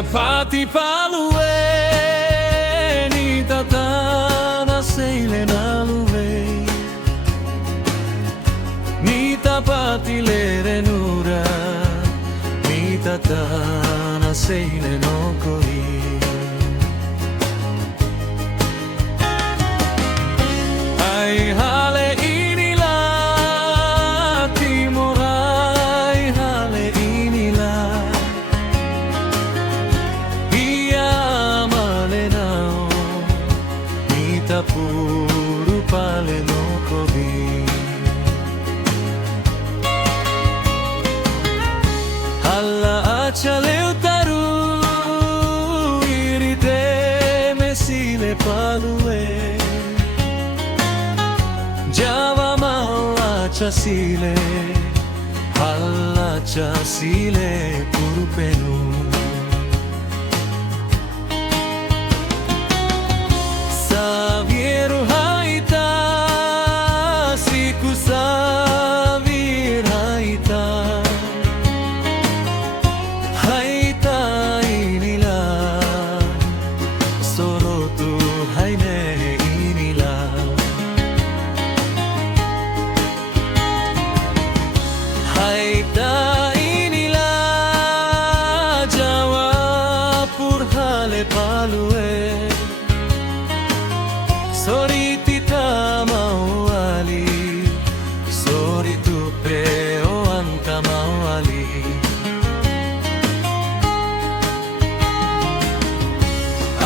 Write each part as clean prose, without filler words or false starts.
Chapati palue ni tatana seile naluve ni tapati le renura ni tatana seile no koi ai hale inila timorai hale inila puru pale no kobi alla achale utaru irite mesile palue java malla chasile alla chasile puru penu Savieru haita, siku savir haita, haita inila, sorotu haine inila. Haita inila, Jawa purhale palue. Soriti tamawali, soritu peo antamawali.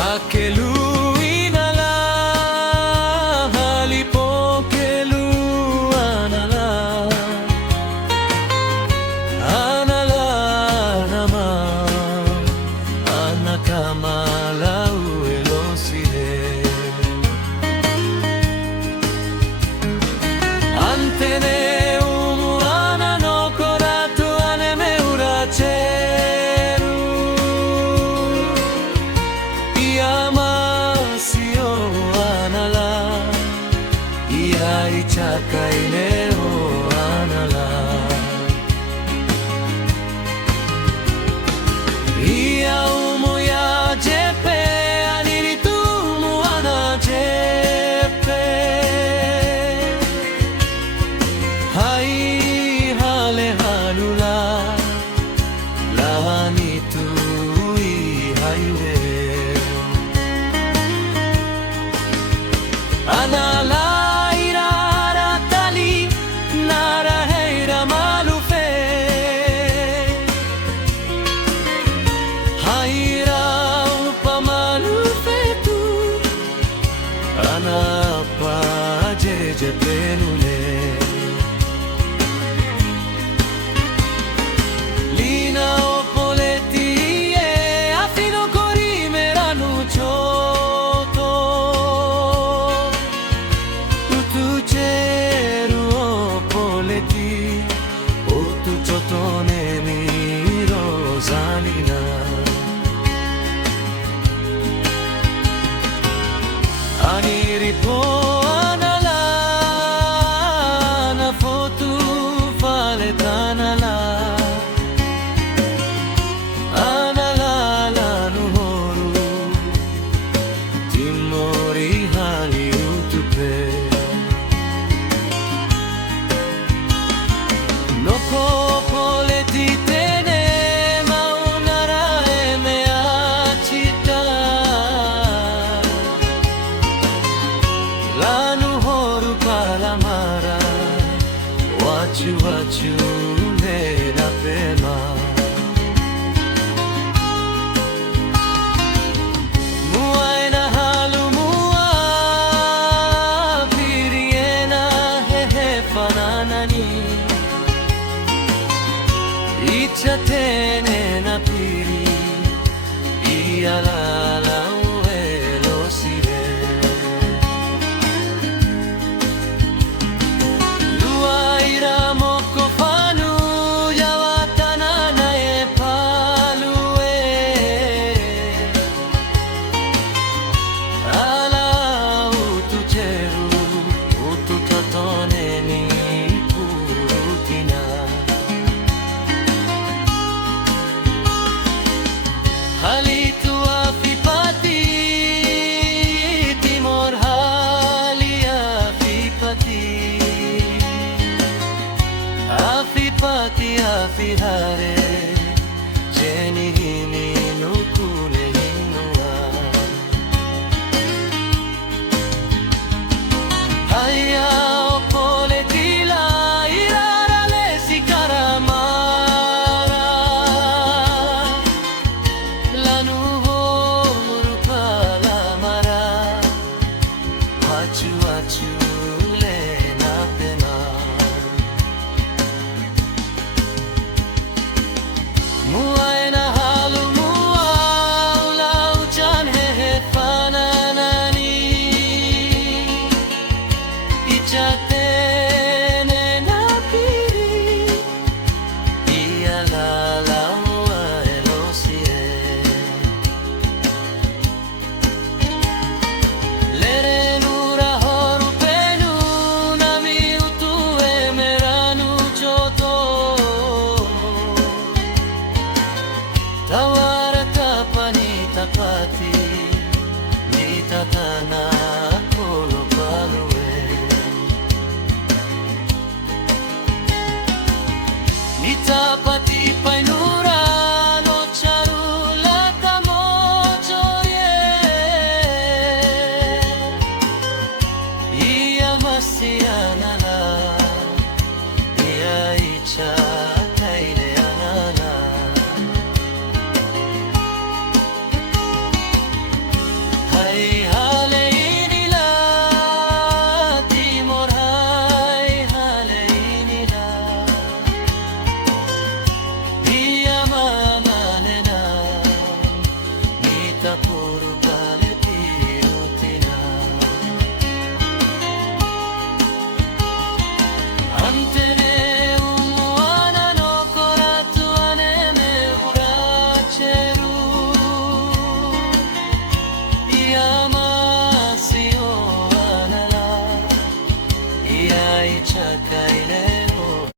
Akelu inala, halipo kelu anala, anala nama, anakamala ueloside. Antene umurana no koratu aneme uracheru Iamasio anala Iai chakaileo anala Ia umu ya jepe aniritumu ana jepe Hai hale halula lahani tui haiwe Anala irara tali nara heira malufe Haira upa malufe tu Anapa jeje penule Lina opoleti e afino corimeranu choto Utu cheru opoleti Utu choto ne mi rosalina Aniripo anala na fotu fale tanala Timori hali utupe Noko poleti tene maunara eme achita Lanu horu palamara Wachu wachu ne na pema Ichatene na piri Ialala uelosire Luaira moko fanu chapati nitakana